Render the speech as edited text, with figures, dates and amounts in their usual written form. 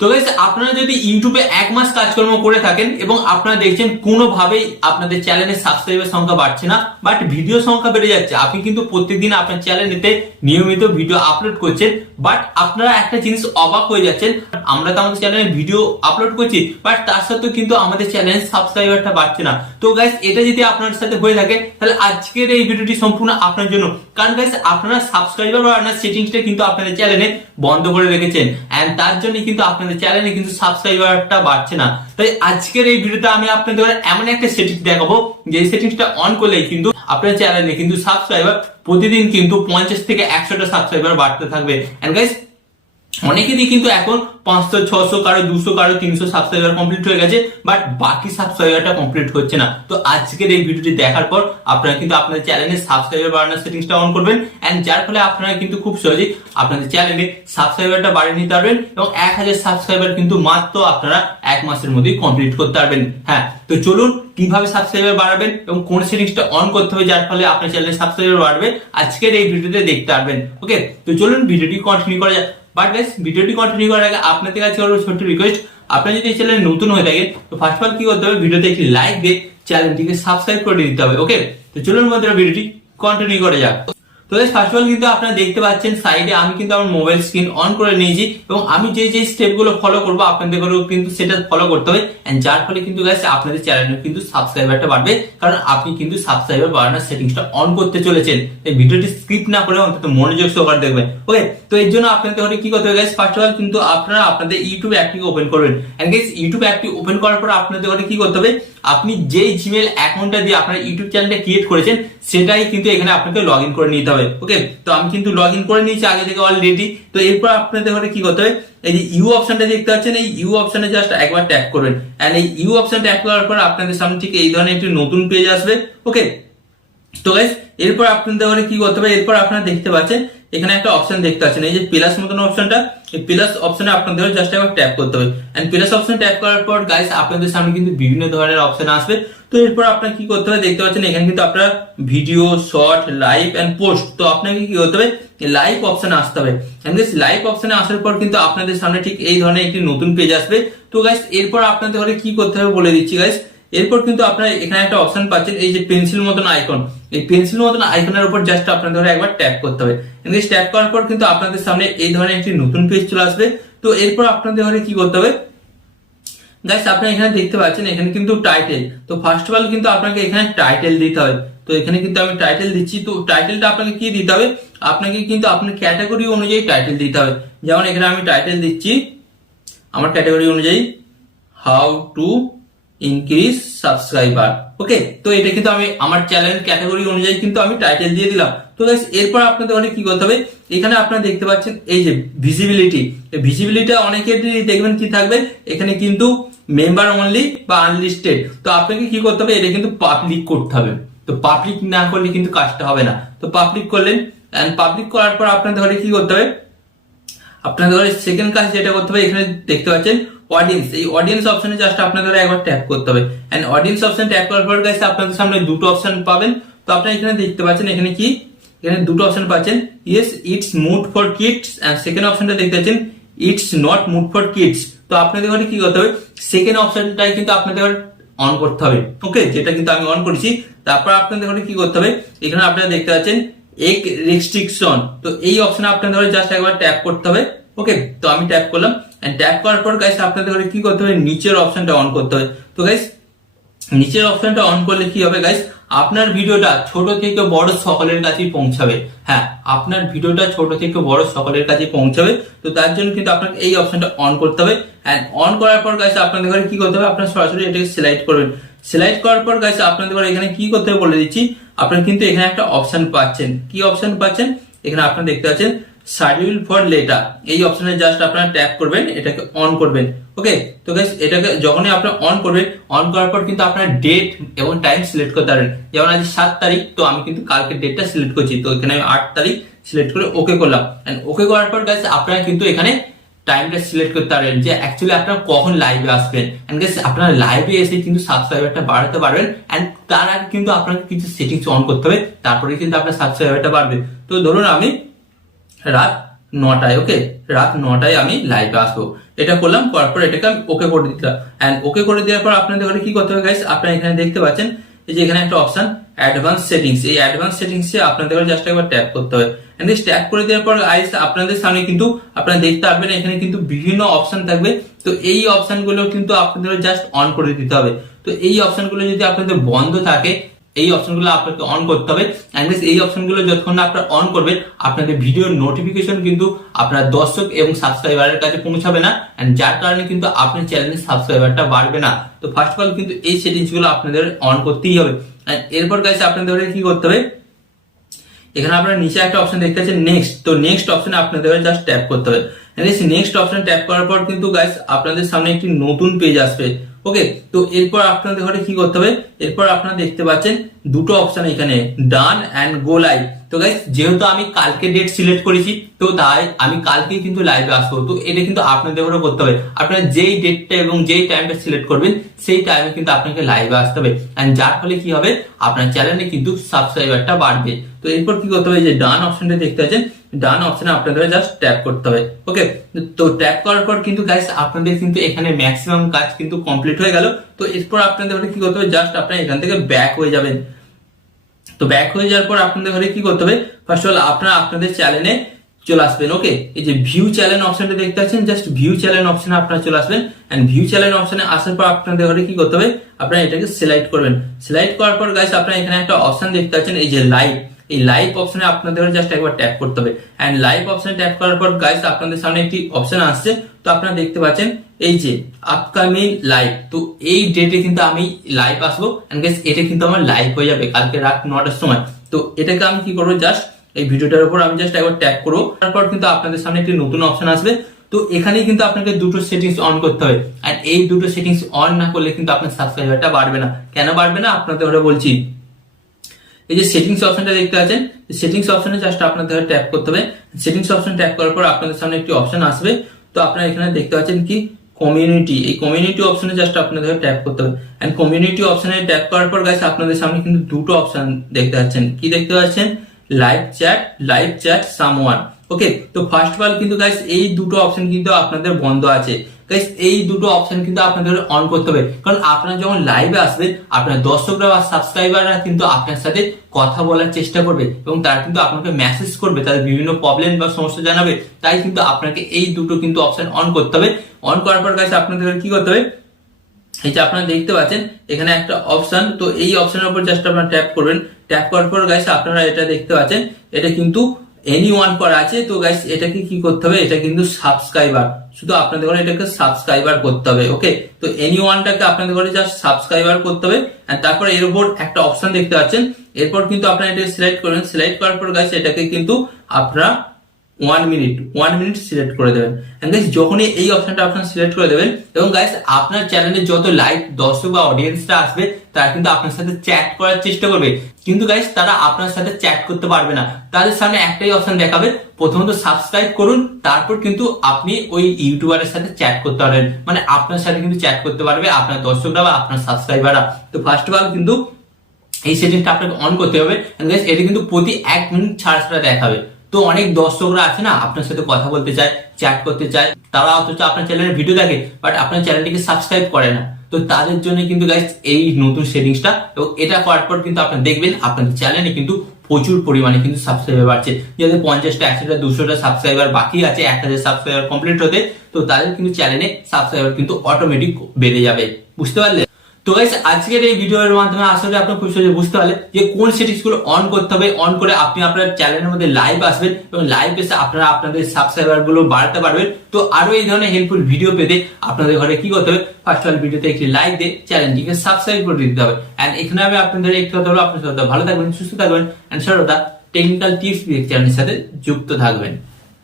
তো গাইস আপনারা যদি ইউটিউবে 1 মাস কাজকর্ম করে থাকেন এবং আপনারা দেখছেন কোনোভাবেই আপনাদের চ্যানেলের সাবস্ক্রাইবার সংখ্যা বাড়ছে না, বাট ভিডিও সংখ্যা বেড়ে যাচ্ছে, আপনি কিন্তু প্রত্যেকদিন আপনার চ্যানেলেতে নিয়মিত ভিডিও আপলোড করছেন, বাট আপনারা একটা জিনিস অবাক হয়ে যাচ্ছেন, আমরা তো আমাদের চ্যানেলে ভিডিও আপলোড করছি, বাট তার সাথেও কিন্তু আমাদের চ্যানেলের সাবস্ক্রাইবারটা বাড়ছে না। তো গাইস এটা যদি আপনার সাথে হয়ে থাকে তাহলে আজকের এই ভিডিওটি সম্পূর্ণ আপনার জন্য, কারণ গাইস আপনারা সাবস্ক্রাইবার বাড়ানোর সেটিংসটা কিন্তু আপনাদের চ্যানেলে বন্ধ করে রেখেছেন, এন্ড তার জন্য কিন্তু আপনাদের চ্যানেলে কিন্তু সাবস্ক্রাইবারটা বাড়ছে না। তাই আজকের এই ভিডিওতে আমি আপনাদের এমন একটা সেটিংস দেখাবো যে সেটিংসটা অন করলেই কিন্তু আপনার চ্যানেলে কিন্তু সাবস্ক্রাইবার প্রতিদিন কিন্তু 50 থেকে 100টা সাবস্ক্রাইবার বাড়তে থাকবে। এন্ড গাইস অনেকেরই কিন্তু এখন 500, 600, কারো 200, কারো 300 সাবস্ক্রাইবার কমপ্লিট হয়ে গেছে, বাট বাকি সাবস্ক্রাইবারটা কমপ্লিট হচ্ছে না। তো আজকের এই ভিডিওটি দেখার পর আপনারা কিন্তু আপনাদের চ্যানেলে সাবস্ক্রাইবার বাড়ানোর সেটিংসটা অন করবেন, এন্ড যার ফলে আপনারা কিন্তু খুব সহজেই আপনাদের চ্যানেলে সাবস্ক্রাইবারটা বাড়িয়ে নিতে পারবেন এবং 1000 সাবস্ক্রাইবার কিন্তু মাত্র আপনারা 1 মাসের মধ্যেই কমপ্লিট করতে পারবেন। হ্যাঁ, তো চলুন কিভাবে সাবস্ক্রাইবার বাড়াবেন এবং কোন সেটিংসটা অন করতে হবে যার ফলে আপনার চ্যানেলে সাবস্ক্রাইবার বাড়বে আজকের এই ভিডিওতে দেখতে পারবেন। ওকে, তো চলুন ভিডিওটি কন্টিনিউ করা যাক। বাট গাইস ভিডিওটি কন্টিনিউ করার আগে আপনাদের কাছে একটা ছোট্ট রিকোয়েস্ট, আপনারা যদি এই চ্যানেলে নতুন হয়ে থাকেন তো ফার্স্ট অফ অল কি করতে হবে, ভিডিওতে একটি লাইক দিয়ে চ্যানেলটিকে সাবস্ক্রাইব করে দিতে হবে। ওকে, তো চলুন বন্ধুরা ভিডিওটি কন্টিনিউ করা যাক। তো গাইস ফার্স্ট অফ অল কিন্তু আপনারা দেখতে পাচ্ছেন সাইডে আমি কিন্তু আমার মোবাইল স্ক্রিন অন করে নিয়েছি এবং আমি যে স্টেপগুলো ফলো করব আপনাদেরও কিন্তু সেটা ফলো করতে হবে, এন্ড যার ফলে কিন্তু গাইস আপনাদের চ্যানেলে কিন্তু সাবস্ক্রাইবারটা বাড়বে, কারণ আপনি কিন্তু সাবস্ক্রাইবার বাড়ানোর সেটিংসটা অন করতে চলেছেন। এই ভিডিওটি স্কিপ না করে অন্তত মনোযোগ সহকারে দেখবেন। ওকে, তো এর জন্য আপনাদের কি করতে হবে গাইস, ফার্স্ট অফ অল কিন্তু আপনারা আপনাদের ইউটিউব অ্যাপটিকে ওপেন করবেন, এন্ড গাইস ইউটিউব অ্যাপটি ওপেন করার পর আপনাদের কি করতে হবে, আপনি যে জিমেল অ্যাকাউন্টটা দিয়ে আপনার ইউটিউব চ্যানেলটা ক্রিয়েট করেছেন সেটাই কিন্তু এখানে আপনাকে লগইন করে নিতে হবে। ওকে, তো আমি কিন্তু লগইন করে নিয়েছি আগে থেকে অলরেডি। তো এরপর আপনাদের কি করতে হবে, এই যে ইউ অপশনটা দেখতে পাচ্ছেন, এই ইউ অপশনে জাস্ট একবার ট্যাপ করবেন, এন্ড এই ইউ অপশন ট্যাপ করার পর আপনাদের সামনে ঠিক এই ধরনের একটি নতুন পেজ আসবে। ওকে, তো গাইস এরপর আপনাদের কি করতে হবে, এরপর আপনারা দেখতে পাচ্ছেন এখানে একটা অপশন দেখতে পাচ্ছেন, এই যে প্লাস মতন অপশনটা, এই প্লাস অপশনে আপনাদের জাস্ট একবার ট্যাপ করতে হবে, এন্ড প্লাস অপশন ট্যাপ করার পর গাইস আপনাদের সামনে কিন্তু বিভিন্ন ধরনের অপশন আসবে। তো এরপর আপনার কি করতে হবে, দেখতে পাচ্ছেন এখানে কিন্তু আপনারা video, short, live and post, তো আপনাকে কি করতে হবে, লাইভ অপশনে আসতে হবে, এন্ড গাইস লাইভ অপশনে আসার পর কিন্তু আপনাদের সামনে ঠিক এই ধরনের একটি নতুন পেজ আসবে। তো গাইস এরপর আপনাদের কি করতে হবে বলে দিচ্ছি গাইস। এরপর কিন্তু আপনারা এখানে একটা অপশন পাচ্ছেন, এই যে পেন্সিল মতন আইকন, এই পেন্সিল মতন আইকনের উপর জাস্ট আপনাদের একবার ট্যাপ করতে হবে, এন্ড ট্যাপ করার পর কিন্তু আপনাদের সামনে এই ধরনের একটি নতুন পেজ চলে আসবে। তো এরপর আপনাদের কি করতে হবে গাইস, আপনারা এখানে দেখতে পাচ্ছেন এখানে কিন্তু টাইটেল, তো ফার্স্ট অফ অল কিন্তু আপনাকে এখানে টাইটেল দিতে হবে। তো এখানে কিন্তু আমি টাইটেল দিচ্ছি, তো টাইটেলটা আপনাকে কি দিতে হবে, আপনাকে কিন্তু আপনার ক্যাটাগরি অনুযায়ী টাইটেল দিতে হবে। যেমন এখানে আমি টাইটেল দিচ্ছি আমার ক্যাটাগরি অনুযায়ী, হাউ টু ইনক্রিজ সাবস্ক্রাইবার। ওকে, তো এটা কিন্তু আমি আমার চ্যানেল ক্যাটাগরি অনুযায়ী কিন্তু আমি টাইটেল দিয়ে দিলাম। তো গাইস এরপর আপনাদের কি করতে হবে, এখানে আপনারা দেখতে পাচ্ছেন এই যে ভিজিবিলিটি, ভিজিবিলিটি অনেকের দেখবেন কি থাকবে, এখানে কিন্তু মেম্বার অনলি বা আনলিস্টেড, তো আপনাকে কি করতে হবে, এটা কিন্তু পাবলিক করতে হবে। তো পাবলিক না করলে কিন্তু কাজটা হবে না, তো পাবলিক করলেন, এন্ড পাবলিক করার পর আপনাদের কি করতে হবে, আপনাদের সেকেন্ড কাজ যেটা করতে হবে, এখানে দেখতে পাচ্ছেন অডিয়েন্স, এই অডিয়েন্স অপশনে জাস্ট আপনাদের একবার ট্যাপ করতে হবে, এন্ড অডিয়েন্স অপশন ট্যাপ করার পর গাইস আপনাদের সামনে দুটো অপশন পাবেন। তো আপনারা এখানে দেখতে পাচ্ছেন এখানে কি, এখানে দুটো অপশন পাচ্ছেন, yes it's made for kids, and second অপশনটা দেখতে পাচ্ছেন it's not made for kids. তো আপনাদের কি করতে হবে, সেকেন্ড অপশনটাই কিন্তু আপনাদের অন করতে হবে। ওকে, যেটা কিন্তু আমি অন করেছি। তারপর আপনাদের কি করতে হবে, এখানে আপনারা দেখতে পাচ্ছেন এক রেস্ট্রিকশন, তো এই অপশনে আপনাদের জাস্ট একবার ট্যাপ করতে হবে। ওকে, তো আমি ট্যাপ করলাম, এন্ড ট্যাপ করার পর গাইস আপনাদের কি করতে হবে, নিচের অপশনটা অন করতে হবে। তো গাইস নিচের অপশনটা অন করলে কি হবে গাইস, আপনার ভিডিওটা ছোট থেকে বড় সকলের কাছেই পৌঁছাবে। হ্যাঁ, আপনার ভিডিওটা ছোট থেকে বড় সকলের কাছে পৌঁছাবে। তো তার জন্য কিন্তু আপনাকে এই অপশনটা অন করতে হবে, এন্ড অন করার পর গাইস আপনাদের কি করতে হবে, আপনারা সরাসরি এটাকে সিলেক্ট করবেন। সিলেক্ট করার পর গাইস আপনাদের এখানে কি করতে হবে বলে দিচ্ছি, আপনারা কিন্তু এখানে একটা অপশন পাচ্ছেন, কি অপশন পাচ্ছেন, এখানে আপনারা দেখতে পাচ্ছেন শিডিউল ফর লেটার, এই অপশনে জাস্ট আপনারা ট্যাপ করবেন, এটাকে অন করবেন। ওকে, তো গাইস এটাকে যখনই আপনারা অন করবেন, অন করার পর কিন্তু আপনারা ডেট এবং টাইম সিলেক্ট করতে পারবেন। যেমন আজ 7 তারিখ, তো আমি কিন্তু কালকে ডেটটা সিলেক্ট করছি, তো এখানে আমি 8 তারিখ সিলেক্ট করে ওকে করলাম, এন্ড ওকে করার পর গাইস আপনারা কিন্তু এখানে টাইমটা সিলেক্ট করতে পারবেন যে অ্যাকচুয়ালি আপনারা কখন লাইভে আসবেন, এন্ড গাইস আপনারা লাইভে এসে কিন্তু সাবস্ক্রাইবারটা বাড়াতে পারবেন, এন্ড তার আগে কিন্তু আপনাকে কিছু সেটিংস অন করতে হবে, তারপরে কিন্তু আপনার সাবস্ক্রাইবারটা বাড়বে। তো ধরুন আমি রাত 9টায়। ওকে, রাত 9টায় আমি লাইভে আসবো। এটা করলাম, করার পর এটাকে আমি ওকে করে দিলাম। এন্ড ওকে করে দেওয়ার পর আপনাদের ঘরে কি করতে হবে গাইস, আপনারা এখানে দেখতে পাচ্ছেন এই যে এখানে একটা অপশন অ্যাডভান্স সেটিংস, এই অ্যাডভান্স সেটিংস এ আপনাদের জাস্ট একবার ট্যাপ করতে হবে। এন্ড ট্যাপ করে দেওয়ার পর গাইস আপনাদের সামনে কিন্তু আপনারা দেখতে পারবেন এখানে কিন্তু বিভিন্ন অপশন থাকবে। তো এই অপশনগুলো কিন্তু আপনাদের জাস্ট অন করে দিতে হবে। তো এই অপশনগুলো যদি আপনাদের বন্ধ থাকে, এই অপশনগুলো আপনাকে অন করতে হবে। এন্ড এই অপশনগুলো যতক্ষণ না আপনারা অন করবেন, আপনাদের ভিডিওর নোটিফিকেশন কিন্তু আপনার দর্শক এবং সাবস্ক্রাইবারের কাছে পৌঁছাবে না, এন্ড যার কারণে কিন্তু আপনার চ্যানেলের সাবস্ক্রাইবারটা বাড়বে না। তো ফার্স্ট অফ অল কিন্তু এই সেটিংস গুলো আপনাদের অন করতেই হবে। এরপর গাইস আপনাদের কি করতে হবে, এখানে আপনারা নিচে একটা অপশন দেখতে পাচ্ছেন নেক্সট। তো নেক্সট অপশনে আপনাদের জাস্ট ট্যাপ করতে হবে। নেক্সট অপশন ট্যাপ করার পর কিন্তু গাইস আপনাদের সামনে একটি নতুন পেজ আসবে। ওকে, তো এরপর আপনাদের ঘরে কি করতে হবে, এরপর আপনারা দেখতে পাচ্ছেন দুটো অপশন এখানে, ডান এন্ড গো লাইভ। তো গাইস যেহেতু আমি কালকে ডেট সিলেক্ট করেছি, তো তাই আমি কালকে কিন্তু লাইভে আসবো। তো এটা কিন্তু আপনাদের ঘরে করতে হবে। আপনারা যেই ডেটটা এবং যেই টাইমটা সিলেক্ট করবেন সেই টাইমে কিন্তু আপনাকে লাইভে আসতে হবে, এন্ড যার ফলে কি হবে, আপনার চ্যানেলে কিন্তু সাবস্ক্রাইবারটা বাড়বে। তো এরপর কি করতে হবে, যে ডান অপশনটা দেখতে পাচ্ছেন, ডান অপশনে আপনাদের জাস্ট ট্যাপ করতে হবে। ওকে, তো ট্যাপ করার পর কিন্তু গাইস আপনাদের কিন্তু এখানে ম্যাক্সিমাম কাজ কিন্তু কমপ্লিট হয়ে গেল। তো এরপর আপনাদের কি করতে হবে, জাস্ট আপনারা এখান থেকে ব্যাক হয়ে যাবেন। তো ব্যাক হয়ে যাওয়ার পর আপনাদের ঘরে কি করতে হবে, ফার্স্ট অফ অল আপনারা আপনাদের চ্যানেলে চলে আসবেন। ওকে, এই যে ভিউ চ্যানেল অপশনটা দেখতে পাচ্ছেন, জাস্ট ভিউ চ্যানেল অপশনে আপনারা চলে আসবেন। এন্ড ভিউ চ্যানেল অপশনে আসার পর আপনাদের ঘরে কি করতে হবে, আপনারা এটাকে সিলেক্ট করবেন। সিলেক্ট করার পর গাইস আপনারা এখানে একটা অপশন দেখতে পাচ্ছেন এই যে লাইভ, এই লাইভ অপশনে আপনাদের জাস্ট একবার ট্যাপ করতে হবে। এন্ড লাইভ অপশনে ট্যাপ করার পর গাইস আপনাদের সামনে একটি অপশন আসছে। তো আপনারা দেখতে পাচ্ছেন এই যে আপকামিং লাইভ। তো এই ডেটে কিন্তু আমি লাইভ আসবো, এন্ড গাইস এটা কিন্তু আমার লাইভ হয়ে যাবে কালকে রাত 9টার সময়। তো এটাকে আমি কি করবো, জাস্ট এই ভিডিওটার উপর আমি জাস্ট একবার ট্যাপ করবো। তারপর কিন্তু আপনাদের সামনে একটি নতুন অপশন আসবে। তো এখানে কিন্তু আপনাকে দুটো সেটিংস অন করতে হবে, আর এই দুটো সেটিংস অন না করলে কিন্তু আপনার সাবস্ক্রাইবারটা বাড়বে না। কেন বাড়বে না আপনাদের ঘরে বলছি, এই যে সেটিংস অপশনটা দেখতে পাচ্ছেন, সেটিংস অপশনে জাস্ট আপনাদের ট্যাপ করতে হবে। সেটিংস অপশন ট্যাপ করার পর আপনাদের সামনে একটি অপশন আসবে। তো আপনারা এখানে দেখতে পাচ্ছেন কি কমিউনিটি, এই কমিউনিটি অপশনে জাস্ট আপনাদের ট্যাপ করতে হবে। এন্ড কমিউনিটি অপশনে ট্যাপ করার পর গাইস আপনাদের সামনে কিন্তু দুটো অপশন দেখতে পাচ্ছেন। কি দেখতে পাচ্ছেন, লাইভ চ্যাট সামওয়ান। ওকে, তো ফার্স্ট অফ অল কিন্তু গাইস এই দুটো অপশন কিন্তু আপনাদের বন্ধ আছে। গাইস এই দুটো অপশন কিন্তু আপনাদের অন করতে হবে, কারণ আপনারা যখন লাইভে আসবেন আপনার দর্শকরা বা সাবস্ক্রাইবাররা কিন্তু আপনার সাথে কথা বলার চেষ্টা করবে এবং তারা কিন্তু আপনাকে মেসেজ করবে, তাদের বিভিন্ন প্রবলেম বা সমস্যা জানাবে। তাই কিন্তু আপনাকে এই দুটো কিন্তু অপশন অন করতে হবে। অন করার পর গাইস আপনাদের কি করতে হবে, এই যে আপনারা দেখতে পাচ্ছেন এখানে একটা অপশন, তো এই অপশনের উপর জাস্ট আপনারা ট্যাপ করবেন। ট্যাপ করার পর গাইস আপনারা এটা দেখতে পাচ্ছেন, এটা কিন্তু এনি ওয়ান করা আছে। তো গাইস এটাকে কি করতে হবে, এটা কিন্তু সাবস্ক্রাইবার, শুধু আপনাদের ঘরে এটাকে সাবস্ক্রাইবার করতে হবে। ওকে, তো এনি ওয়ানটাকে আপনাদের ঘরে জাস্ট সাবস্ক্রাইবার করতে হবে। আর তারপর এর উপর একটা অপশন দেখতে পাচ্ছেন, এরপর কিন্তু আপনারা এটা সিলেক্ট করবেন। সিলেক্ট করার পর গাইস এটাকে কিন্তু আপনারা 1 মিনিট সিলেক্ট করে দেবেন। এন্ড গাইস যখনই এই অপশনটা আপনারা সিলেক্ট করে দেবেন, এবং গাইস আপনার চ্যানেলে যত লাইভ দর্শক বা অডিয়েন্সরা আসবে তারা কিন্তু আপনার সাথে চ্যাট করার চেষ্টা করবে, কিন্তু গাইস তারা আপনার সাথে চ্যাট করতে পারবে না। তাদের সামনে একটাই অপশন দেখাবে, প্রথমত সাবস্ক্রাইব করুন, তারপর কিন্তু আপনি ওই ইউটিউবারের সাথে চ্যাট করতে পারবেন, মানে আপনার সাথে কিন্তু চ্যাট করতে পারবে আপনার দর্শকরা বা আপনার সাবস্ক্রাইবাররা। তো ফার্স্ট অফ অল কিন্তু এই সেটিংসটা আপনাকে অন করতে হবে। এন্ড গাইস এটা কিন্তু প্রতি 1 মিনিট ছাড়া ছাড়া দেখাবে। তো অনেক দর্শকরা আছে না আপনার সাথে কথা বলতে চায়, চ্যাট করতে চায়, তারা অথচ আপনার চ্যানেলের ভিডিও দেখে বাট আপনার চ্যানেলটিকে সাবস্ক্রাইব করে না। তো তাদের জন্য কিন্তু গাইস এই নতুন সেটিংসটা, এবং এটা করার পর কিন্তু আপনারা দেখবেন আপনাদের চ্যানেলে কিন্তু প্রচুর পরিমাণে কিন্তু সাবস্ক্রাইবার বাড়ছে। যাদের 50টা 100টা 200টা সাবস্ক্রাইবার বাকি আছে 1000 সাবস্ক্রাইবার কমপ্লিট হতে, তো তাদের কিন্তু চ্যানেলে সাবস্ক্রাইবার কিন্তু অটোমেটিক বেড়ে যাবে। বুঝতে পারলে? তো গাইস আজকের এই ভিডিওর মাধ্যমে আসলে আপনি খুব সহজে বুঝতে পারলেন যে কোন সেটিংস গুলো অন করতে হবে। অন করে আপনি আপনার চ্যানেলের মধ্যে লাইভ আসবেন এবং লাইভ এসে আপনারা আপনাদের সাবস্ক্রাইবার গুলো বাড়াতে পারবেন। তো আরো এই ধরনের হেল্পফুল ভিডিও পেতে আপনাদের ঘরে কি করতে হবে, ফার্স্ট অল ভিডিওতে একটি লাইক দিয়ে চ্যানেলটিকে সাবস্ক্রাইব করে দিতে হবে। এন্ড এখানে আমি আপনাদের একটু কথা বলবো, আপনার সাথে ভালো থাকবেন, সুস্থ থাকবেন, এন্ড সর্বদা টেকনিক্যাল টিপস চ্যানেলের সাথে যুক্ত থাকবেন।